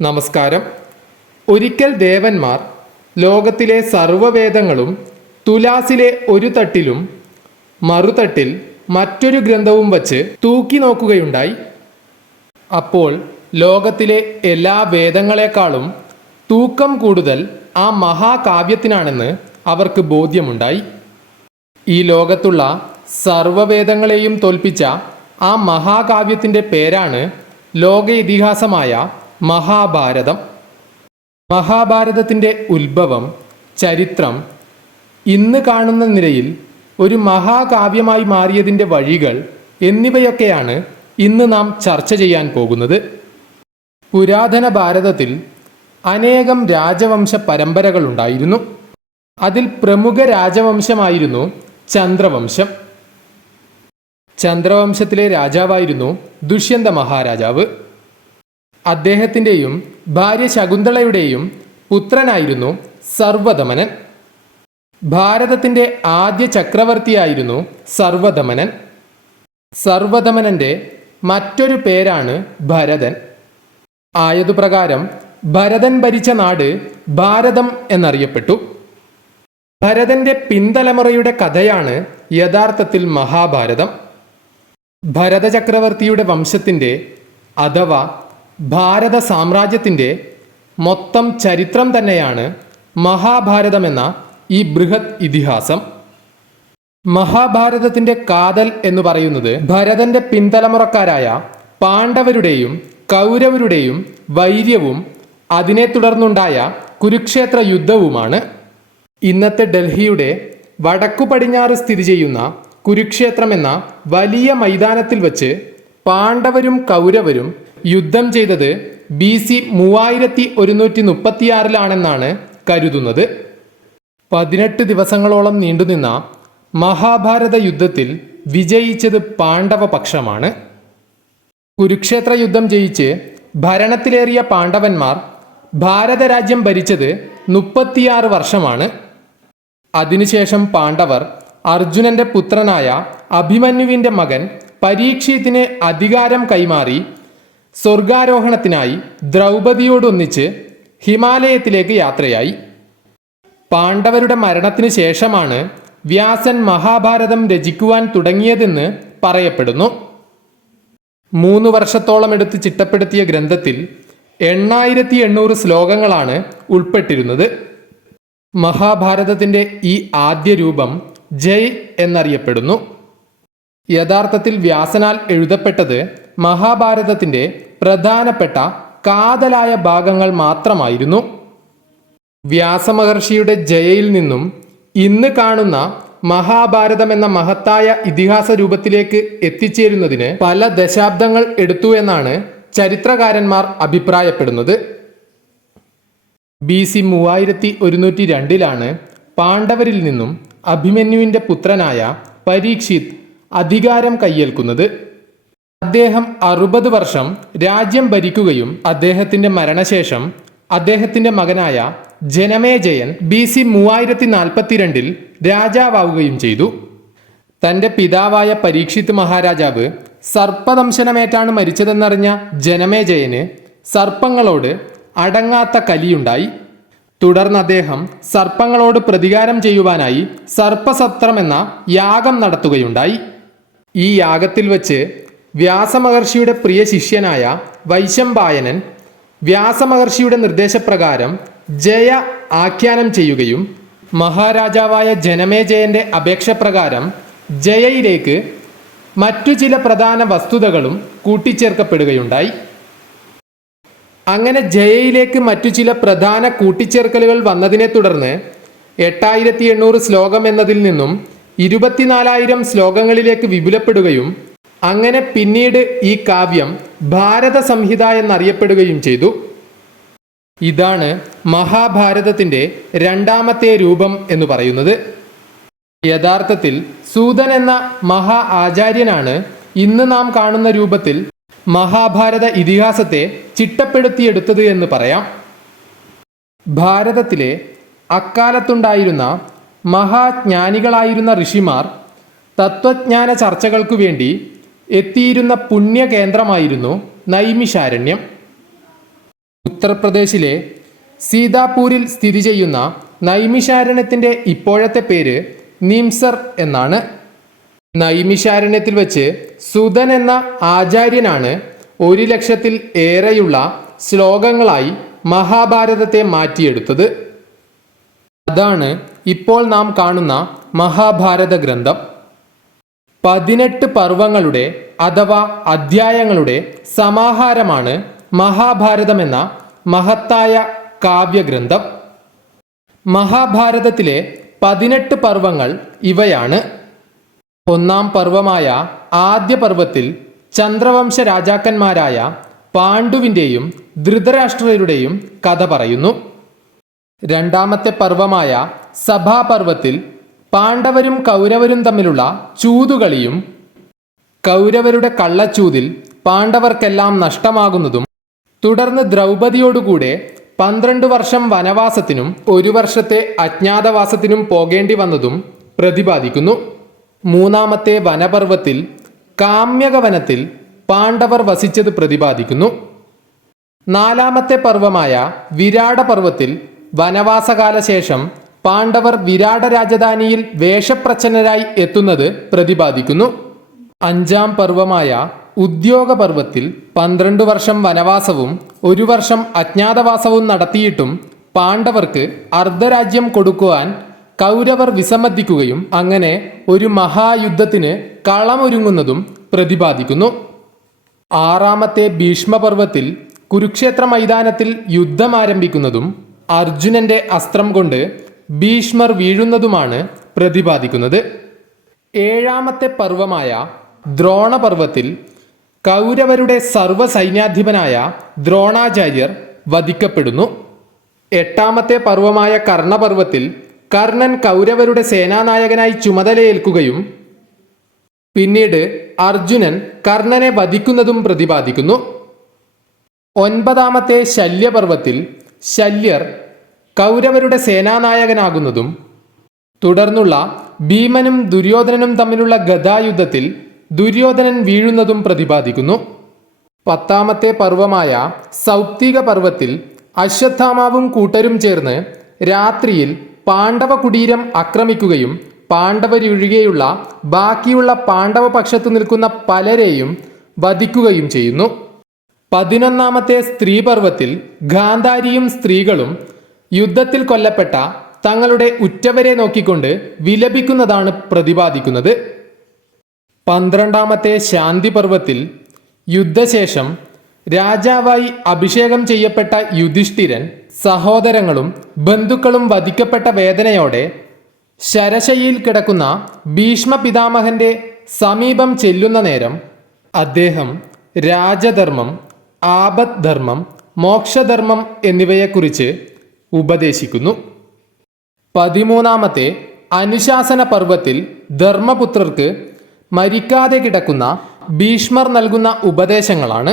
നമസ്കാരം. ഒരിക്കൽ ദേവന്മാർ ലോകത്തിലെ സർവ്വവേദങ്ങളും തുലാസിലെ ഒരു തട്ടിലും മറുതട്ടിൽ മറ്റൊരു ഗ്രന്ഥവും വച്ച് തൂക്കി നോക്കുകയുണ്ടായി. അപ്പോൾ ലോകത്തിലെ എല്ലാ വേദങ്ങളെക്കാളും തൂക്കം കൂടുതൽ ആ മഹാകാവ്യത്തിനാണെന്ന് അവർക്ക് ബോധ്യമുണ്ടായി. ഈ ലോകത്തുള്ള സർവ്വവേദങ്ങളെയും തോൽപ്പിച്ച ആ മഹാകാവ്യത്തിൻ്റെ പേരാണ് ലോക ഇതിഹാസമായ മഹാഭാരതം. മഹാഭാരതത്തിൻ്റെ ഉത്ഭവം, ചരിത്രം, ഇന്ന് കാണുന്ന നിലയിൽ ഒരു മഹാകാവ്യമായി മാറിയതിൻ്റെ വഴികൾ എന്നിവയൊക്കെയാണ് ഇന്ന് നാം ചർച്ച ചെയ്യാൻ പോകുന്നത്. പുരാതന ഭാരതത്തിൽ അനേകം രാജവംശ പരമ്പരകളുണ്ടായിരുന്നു. അതിൽ പ്രമുഖ രാജവംശമായിരുന്നു ചന്ദ്രവംശം. ചന്ദ്രവംശത്തിലെ രാജാവായിരുന്നു ദുഷ്യന്ത മഹാരാജാവ്. അദ്ദേഹത്തിൻ്റെയും ഭാര്യ ശകുന്തളയുടെയും പുത്രനായിരുന്നു സർവദമനൻ. ഭാരതത്തിൻ്റെ ആദ്യ ചക്രവർത്തിയായിരുന്നു സർവദമനൻ. സർവദമനൻ്റെ മറ്റൊരു പേരാണ് ഭരതൻ. ആയതുപ്രകാരം ഭരതൻ ഭരിച്ച നാട് ഭാരതം എന്നറിയപ്പെട്ടു. ഭരതൻ്റെ പിൻതലമുറയുടെ കഥയാണ് യഥാർത്ഥത്തിൽ മഹാഭാരതം. ഭരത ചക്രവർത്തിയുടെ വംശത്തിൻ്റെ അഥവാ ഭാരത സാമ്രാജ്യത്തിൻ്റെ മൊത്തം ചരിത്രം തന്നെയാണ് മഹാഭാരതമെന്ന ഈ ബൃഹത് ഇതിഹാസം. മഹാഭാരതത്തിൻ്റെ കാതൽ എന്ന് പറയുന്നത് ഭരതൻ്റെ പിൻതലമുറക്കാരായ പാണ്ഡവരുടെയും കൗരവരുടെയും വൈര്യവും അതിനെ തുടർന്നുണ്ടായ കുരുക്ഷേത്ര യുദ്ധവുമാണ്. ഇന്നത്തെ ഡൽഹിയുടെ വടക്കു പടിഞ്ഞാറ് സ്ഥിതി ചെയ്യുന്ന കുരുക്ഷേത്രം എന്ന വലിയ മൈതാനത്തിൽ വച്ച് പാണ്ഡവരും കൗരവരും യുദ്ധം ചെയ്തത് BC 3136 കരുതുന്നത്. 18 ദിവസങ്ങളോളം നീണ്ടുനിന്ന മഹാഭാരത യുദ്ധത്തിൽ വിജയിച്ചത് പാണ്ഡവ പക്ഷമാണ്. കുരുക്ഷേത്ര യുദ്ധം ജയിച്ച് ഭരണത്തിലേറിയ പാണ്ഡവന്മാർ ഭാരതരാജ്യം ഭരിച്ചത് 36 വർഷമാണ്. അതിനുശേഷം പാണ്ഡവർ അർജുനന്റെ പുത്രനായ അഭിമന്യുവിൻ്റെ മകൻ പരീക്ഷിത്തിന് അധികാരം കൈമാറി സ്വർഗാരോഹണത്തിനായി ദ്രൗപദിയോടൊന്നിച്ച് ഹിമാലയത്തിലേക്ക് യാത്രയായി. പാണ്ഡവരുടെ മരണത്തിന് ശേഷമാണ് വ്യാസൻ മഹാഭാരതം രചിക്കുവാൻ തുടങ്ങിയതെന്ന് പറയപ്പെടുന്നു. 3 വർഷത്തോളം എടുത്ത് ചിട്ടപ്പെടുത്തിയ ഗ്രന്ഥത്തിൽ 8800 ശ്ലോകങ്ങളാണ് ഉൾപ്പെട്ടിരുന്നത്. മഹാഭാരതത്തിൻ്റെ ഈ ആദ്യ രൂപം ജയ് എന്നറിയപ്പെടുന്നു. യഥാർത്ഥത്തിൽ വ്യാസനാൽ എഴുതപ്പെട്ടത് മഹാഭാരതത്തിൻ്റെ പ്രധാനപ്പെട്ട കാതലായ ഭാഗങ്ങൾ മാത്രമായിരുന്നു. വ്യാസമഹർഷിയുടെ ജയയിൽ നിന്നും ഇന്ന് കാണുന്ന മഹാഭാരതം എന്ന മഹത്തായ ഇതിഹാസ രൂപത്തിലേക്ക് എത്തിച്ചേരുന്നതിന് പല ദശാബ്ദങ്ങൾ എടുത്തു എന്നാണ് ചരിത്രകാരന്മാർ അഭിപ്രായപ്പെടുന്നത്. BC 3102 പാണ്ഡവരിൽ നിന്നും അഭിമന്യുവിൻ്റെ പുത്രനായ പരീക്ഷിത് അധികാരം കയ്യേൽക്കുന്നത്. അദ്ദേഹം 60 വർഷം രാജ്യം ഭരിക്കുകയും അദ്ദേഹത്തിൻ്റെ മരണശേഷം അദ്ദേഹത്തിൻ്റെ മകനായ ജനമേജയൻ BC 3042 രാജാവാവുകയും ചെയ്തു. തൻ്റെ പിതാവായ പരീക്ഷിത് മഹാരാജാവ് സർപ്പദംശനമേറ്റാണ് മരിച്ചതെന്നറിഞ്ഞ ജനമേജയന് സർപ്പങ്ങളോട് അടങ്ങാത്ത കലിയുണ്ടായി. തുടർന്ന് അദ്ദേഹം സർപ്പങ്ങളോട് പ്രതികാരം ചെയ്യുവാനായി സർപ്പസത്രം എന്ന യാഗം നടത്തുകയുണ്ടായി. ഈ യാഗത്തിൽ വച്ച് വ്യാസമഹർഷിയുടെ പ്രിയ ശിഷ്യനായ വൈശമ്പായനൻ വ്യാസമഹർഷിയുടെ നിർദ്ദേശപ്രകാരം ജയ ആഖ്യാനം ചെയ്യുകയും മഹാരാജാവായ ജനമേജയൻ്റെ അപേക്ഷപ്രകാരം ജയയിലേക്ക് മറ്റു ചില പ്രധാന വസ്തുതകളും കൂട്ടിച്ചേർക്കപ്പെടുകയുണ്ടായി. അങ്ങനെ ജയയിലേക്ക് മറ്റു ചില പ്രധാന കൂട്ടിച്ചേർക്കലുകൾ വന്നതിനെ തുടർന്ന് 8800 ശ്ലോകം എന്നതിൽ നിന്നും 24000 ശ്ലോകങ്ങളിലേക്ക് വിപുലപ്പെടുകയും അങ്ങനെ പിന്നീട് ഈ കാവ്യം ഭാരത സംഹിത എന്നറിയപ്പെടുകയും ചെയ്തു. ഇതാണ് മഹാഭാരതത്തിൻ്റെ രണ്ടാമത്തെ രൂപം എന്ന് പറയുന്നത്. യഥാർത്ഥത്തിൽ സൂതൻ എന്ന മഹാ ആചാര്യനാണ് ഇന്ന് നാം കാണുന്ന രൂപത്തിൽ മഹാഭാരത ഇതിഹാസത്തെ ചിട്ടപ്പെടുത്തിയെടുത്തത് എന്ന് പറയാം. ഭാരതത്തിലെ അക്കാലത്തുണ്ടായിരുന്ന മഹാജ്ഞാനികളായിരുന്ന ഋഷിമാർ തത്വജ്ഞാന ചർച്ചകൾക്കു വേണ്ടി എത്തിയിരുന്ന പുണ്യകേന്ദ്രമായിരുന്നു നൈമിഷാരണ്യം. ഉത്തർപ്രദേശിലെ സീതാപൂരിൽ സ്ഥിതി ചെയ്യുന്ന നൈമിഷാരണ്യത്തിൻ്റെ ഇപ്പോഴത്തെ പേര് നിംസർ എന്നാണ്. നൈമിഷാരണ്യത്തിൽ വെച്ച് സുതൻ എന്ന ആചാര്യനാണ് 1,00,000-ൽ ഏറെയുള്ള ശ്ലോകങ്ങളായി മഹാഭാരതത്തെ മാറ്റിയെടുത്തത്. അതാണ് ഇപ്പോൾ നാം കാണുന്ന മഹാഭാരത ഗ്രന്ഥം. 18 പർവ്വങ്ങളുടെ അഥവാ അധ്യായങ്ങളുടെ സമാഹാരമാണ് മഹാഭാരതമെന്ന മഹത്തായ കാവ്യഗ്രന്ഥം. മഹാഭാരതത്തിലെ 18 പർവ്വങ്ങൾ ഇവയാണ്. 1-ാം പർവ്വമായ ആദ്യ പർവ്വത്തിൽ ചന്ദ്രവംശ രാജാക്കന്മാരായ പാണ്ഡുവിൻ്റെയും ധൃതരാഷ്ട്രരുടെയും കഥ പറയുന്നു. 2-ാമത്തെ പർവ്വമായ സഭാപർവ്വത്തിൽ പാണ്ഡവരും കൗരവരും തമ്മിലുള്ള ചൂതുകളിയും കൗരവരുടെ കള്ളച്ചൂതിൽ പാണ്ഡവർക്കെല്ലാം നഷ്ടമാകുന്നതും തുടർന്ന് ദ്രൗപദിയോടുകൂടെ 12 വർഷം വനവാസത്തിനും 1 വർഷത്തെ അജ്ഞാതവാസത്തിനും പോകേണ്ടി വന്നതും പ്രതിപാദിക്കുന്നു. 3-ാമത്തെ വനപർവ്വത്തിൽ കാമ്യകവനത്തിൽ പാണ്ഡവർ വസിച്ചത് പ്രതിപാദിക്കുന്നു. 4-ാമത്തെ പർവ്വമായ വിരാട പർവ്വത്തിൽ വനവാസകാല ശേഷം പാണ്ഡവർ വിരാട രാജധാനിയിൽ വേഷപ്രച്ഛന്നരായി എത്തുന്നത് പ്രതിപാദിക്കുന്നു. 5-ാം പർവ്വമായ ഉദ്യോഗ പർവ്വത്തിൽ 12 വർഷം വനവാസവും 1 വർഷം അജ്ഞാതവാസവും നടത്തിയിട്ടും പാണ്ഡവർക്ക് അർദ്ധരാജ്യം കൊടുക്കുവാൻ കൗരവർ വിസമ്മതിക്കുകയും അങ്ങനെ ഒരു മഹായുദ്ധത്തിന് കളമൊരുങ്ങുന്നതും പ്രതിപാദിക്കുന്നു. 6-ാമത്തെ ഭീഷ്മപർവ്വത്തിൽ കുരുക്ഷേത്ര മൈതാനത്തിൽ യുദ്ധം ആരംഭിക്കുന്നതും അർജുനന്റെ അസ്ത്രം കൊണ്ട് ഭീഷ്മർ വീഴുന്നതുമാണ് പ്രതിപാദിക്കുന്നത്. 7-ാമത്തെ പർവ്വമായ ദ്രോണപർവ്വത്തിൽ കൗരവരുടെ സർവ്വസൈന്യാധിപനായ ദ്രോണാചാര്യർ വധിക്കപ്പെടുന്നു. 8-ാമത്തെ പർവ്വമായ കർണപർവ്വത്തിൽ കർണൻ കൗരവരുടെ സേനാനായകനായി ചുമതലയേൽക്കുകയും പിന്നീട് അർജുനൻ കർണനെ വധിക്കുന്നതും പ്രതിപാദിക്കുന്നു. 9-ാമത്തെ ശല്യപർവ്വത്തിൽ ശല്യർ കൗരവരുടെ സേനാനായകനാകുന്നതും തുടർന്നുള്ള ഭീമനും ദുര്യോധനനും തമ്മിലുള്ള ഗദായുദ്ധത്തിൽ ദുര്യോധനൻ വീഴുന്നതും പ്രതിപാദിക്കുന്നു. 10-ാമത്തെ പർവ്വമായ സൗപ്തിക പർവ്വത്തിൽ അശ്വത്ഥാമാവും കൂട്ടരും ചേർന്ന് രാത്രിയിൽ പാണ്ഡവ കുടീരം ആക്രമിക്കുകയും പാണ്ഡവരൊഴികെയുള്ള ബാക്കിയുള്ള പാണ്ഡവ പക്ഷത്തു നിൽക്കുന്ന പലരെയും വധിക്കുകയും ചെയ്യുന്നു. 11-ാമത്തെ സ്ത്രീപർവ്വത്തിൽ ഗാന്ധാരിയും സ്ത്രീകളും യുദ്ധത്തിൽ കൊല്ലപ്പെട്ട തങ്ങളുടെ ഉറ്റവരെ നോക്കിക്കൊണ്ട് വിലപിക്കുന്നതാണ് പ്രതിപാദിക്കുന്നത്. 12-ാമത്തെ ശാന്തിപർവ്വത്തിൽ യുദ്ധശേഷം രാജാവായി അഭിഷേകം ചെയ്യപ്പെട്ട യുധിഷ്ഠിരൻ സഹോദരങ്ങളും ബന്ധുക്കളും വധിക്കപ്പെട്ട വേദനയോടെ ശരശയ്യയിൽ കിടക്കുന്ന ഭീഷ്മ പിതാമഹന്റെ സമീപം ചെല്ലുന്ന നേരം അദ്ദേഹം രാജധർമ്മം, ആപദ്ധർമ്മം, മോക്ഷധർമ്മം എന്നിവയെക്കുറിച്ച് ഉപദേശിക്കുന്നു. 13-ാമത്തെ അനുശാസന പർവ്വത്തിൽ ധർമ്മപുത്രർക്ക് മരിക്കാതെ കിടക്കുന്ന ഭീഷ്മർ നൽകുന്ന ഉപദേശങ്ങളാണ്.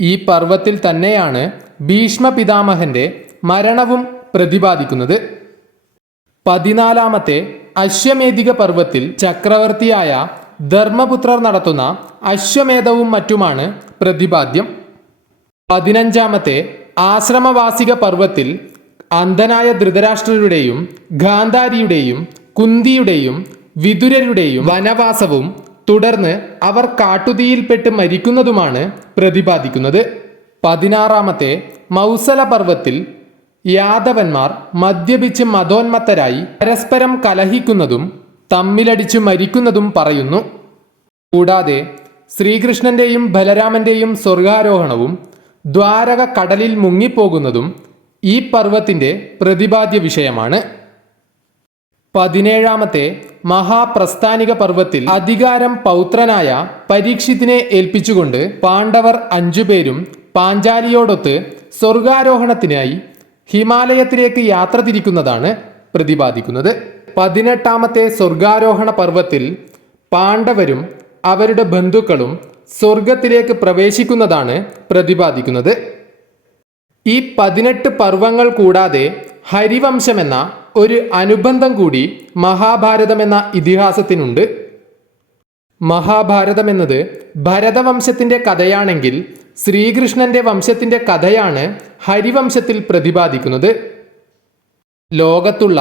ഈ പർവ്വത്തിൽ തന്നെയാണ് ഭീഷ്മ പിതാമഹന്റെ മരണവും പ്രതിപാദിക്കുന്നത്. 14-ാമത്തെ അശ്വമേധിക പർവ്വത്തിൽ ചക്രവർത്തിയായ ധർമ്മപുത്രർ നടത്തുന്ന അശ്വമേധവും മറ്റുമാണ് പ്രതിപാദ്യം. 15-ാമത്തെ ആശ്രമവാസിക പർവ്വത്തിൽ അന്ധനായ ധൃതരാഷ്ട്രരുടെയും ഗാന്ധാരിയുടെയും കുന്തിയുടെയും വിതുരരുടെയും വനവാസവും തുടർന്ന് അവർ കാട്ടുതീയിൽപ്പെട്ട് മരിക്കുന്നതുമാണ് പ്രതിപാദിക്കുന്നത്. 16-ാമത്തെ മൗസല പർവ്വത്തിൽ യാദവന്മാർ മദ്യപിച്ച് മതോന്മത്തരായി പരസ്പരം കലഹിക്കുന്നതും തമ്മിലടിച്ചു മരിക്കുന്നതും പറയുന്നു. കൂടാതെ ശ്രീകൃഷ്ണന്റെയും ബലരാമന്റെയും സ്വർഗാരോഹണവും ദ്വാരക കടലിൽ മുങ്ങിപ്പോകുന്നതും ഈ പർവ്വത്തിന്റെ പ്രതിപാദ്യ വിഷയമാണ്. 17-ാമത്തെ മഹാപ്രസ്ഥാനിക പർവ്വത്തിൽ അധികാരം പൗത്രനായ പരീക്ഷിത്തിനെ ഏൽപ്പിച്ചുകൊണ്ട് പാണ്ഡവർ 5 പേരും പാഞ്ചാലിയോടൊത്ത് സ്വർഗാരോഹണത്തിനായി ഹിമാലയത്തിലേക്ക് യാത്ര തിരിക്കുന്നതാണ് പ്രതിപാദിക്കുന്നത്. 18-ാമത്തെ സ്വർഗാരോഹണ പർവ്വത്തിൽ പാണ്ഡവരും അവരുടെ ബന്ധുക്കളും സ്വർഗത്തിലേക്ക് പ്രവേശിക്കുന്നതാണ് പ്രതിപാദിക്കുന്നത്. ഈ 18 പർവ്വങ്ങൾ കൂടാതെ ഹരിവംശമെന്ന ഒരു അനുബന്ധം കൂടി മഹാഭാരതമെന്ന ഇതിഹാസത്തിനുണ്ട്. മഹാഭാരതമെന്നത് ഭരതവംശത്തിന്റെ കഥയാണെങ്കിൽ ശ്രീകൃഷ്ണന്റെ വംശത്തിന്റെ കഥയാണ് ഹരിവംശത്തിൽ പ്രതിപാദിക്കുന്നത്. ലോകത്തുള്ള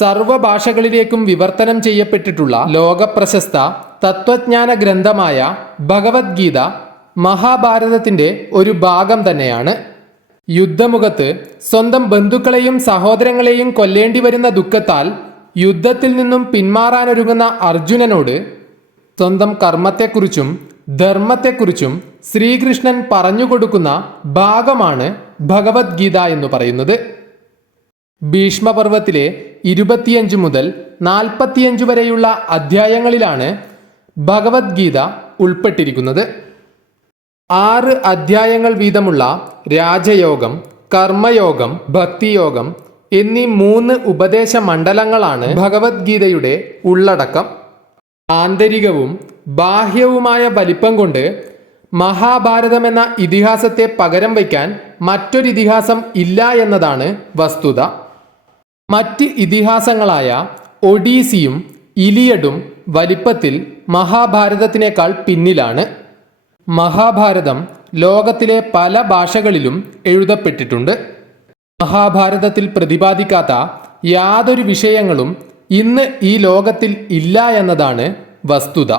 സർവ്വ ഭാഷകളിലേക്കും വിവർത്തനം ചെയ്യപ്പെട്ടിട്ടുള്ള ലോകപ്രശസ്ത തത്വജ്ഞാന ഗ്രന്ഥമായ ഭഗവത്ഗീത മഹാഭാരതത്തിൻ്റെ ഒരു ഭാഗം തന്നെയാണ്. യുദ്ധമുഖത്ത് സ്വന്തം ബന്ധുക്കളെയും സഹോദരങ്ങളെയും കൊല്ലേണ്ടി വരുന്ന ദുഃഖത്താൽ യുദ്ധത്തിൽ നിന്നും പിന്മാറാനൊരുങ്ങുന്ന അർജുനനോട് സ്വന്തം കർമ്മത്തെക്കുറിച്ചും ധർമ്മത്തെക്കുറിച്ചും ശ്രീകൃഷ്ണൻ പറഞ്ഞുകൊടുക്കുന്ന ഭാഗമാണ് ഭഗവത്ഗീത എന്ന് പറയുന്നത്. ഭീഷ്മപർവത്തിലെ 25 മുതൽ 45 വരെയുള്ള അധ്യായങ്ങളിലാണ് ഭഗവത്ഗീത ഉൾപ്പെട്ടിരിക്കുന്നത്. 6 അധ്യായങ്ങൾ വീതമുള്ള രാജയോഗം, കർമ്മയോഗം, ഭക്തിയോഗം എന്നീ 3 ഉപദേശ മണ്ഡലങ്ങളാണ് ഭഗവത്ഗീതയുടെ ഉള്ളടക്കം. ആന്തരികവും ബാഹ്യവുമായ വലിപ്പം കൊണ്ട് മഹാഭാരതമെന്ന ഇതിഹാസത്തെ പകരം വയ്ക്കാൻ മറ്റൊരിതിഹാസം ഇല്ല എന്നതാണ് വസ്തുത. മറ്റ് ഇതിഹാസങ്ങളായ ഒഡീസിയും ഇലിയഡും വലിപ്പത്തിൽ മഹാഭാരതത്തിനേക്കാൾ പിന്നിലാണ്. മഹാഭാരതം ലോകത്തിലെ പല ഭാഷകളിലും എഴുതപ്പെട്ടിട്ടുണ്ട്. മഹാഭാരതത്തിൽ പ്രതിപാദിക്കാത്ത യാതൊരു വിഷയങ്ങളും ഇന്ന് ഈ ലോകത്തിൽ ഇല്ല എന്നതാണ് വസ്തുത.